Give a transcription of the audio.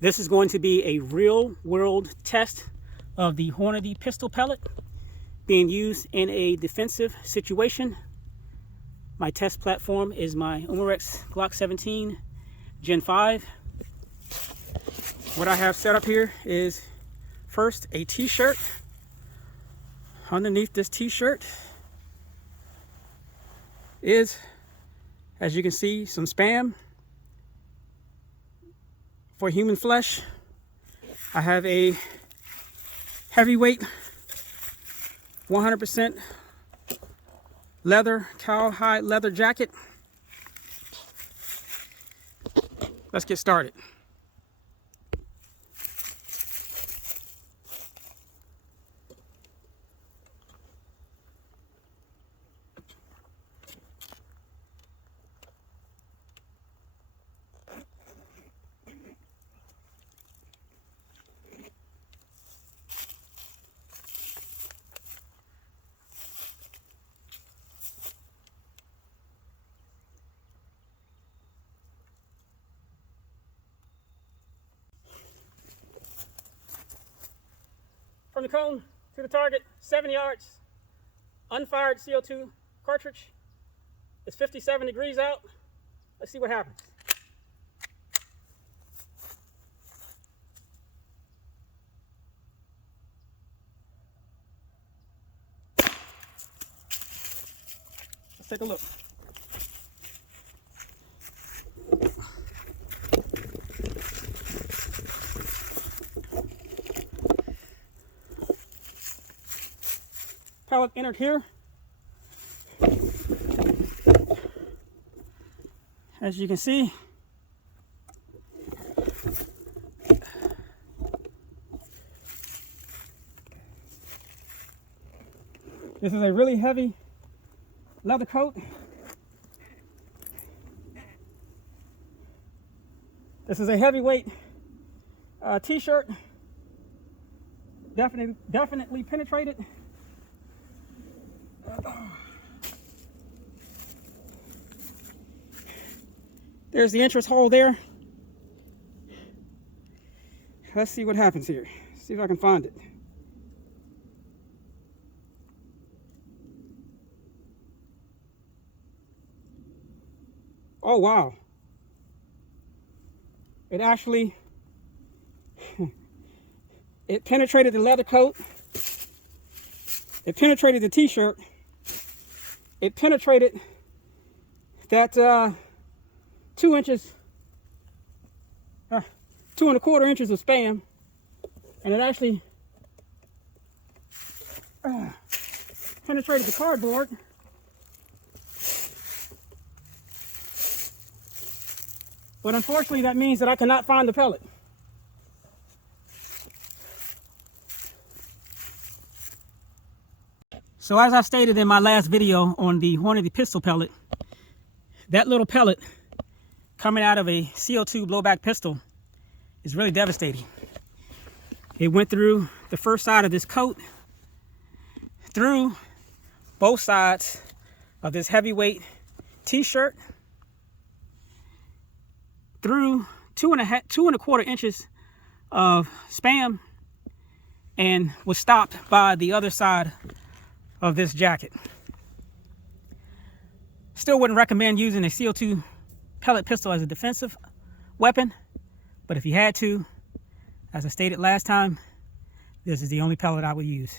This is going to be a real world test of the Hornet Pistol Pellet being used in a defensive situation. My test platform is my Umarex Glock 17 Gen 5. What I have set up here is first a t-shirt. Underneath this t-shirt is, as you can see, some Spam for human flesh. I have a heavyweight 100% leather, cowhide leather jacket. Let's get started. From the cone to the target, 7 yards, unfired CO2 cartridge. It's 57 degrees out. Let's see what happens. Let's take a look. Pellet entered here. As you can see, this is a really heavy leather coat. This is a heavyweight t-shirt. Definitely penetrated. There's the entrance hole there. Let's see what happens here. See if I can find it. Oh wow. It actually it penetrated the leather coat. It penetrated the t-shirt. It penetrated that 2 inches, 2¼ inches of Spam, and it actually penetrated the cardboard. But unfortunately, that means that I cannot find the pellet. So as I stated in my last video on the Hornet Pistol Pellet, that little pellet coming out of a CO2 blowback pistol is really devastating. It went through the first side of this coat, through both sides of this heavyweight t-shirt, through 2¼ inches of Spam, and was stopped by the other side of this jacket. Still wouldn't recommend using a CO2 pellet pistol as a defensive weapon, but if you had to, as I stated last time, this is the only pellet I would use.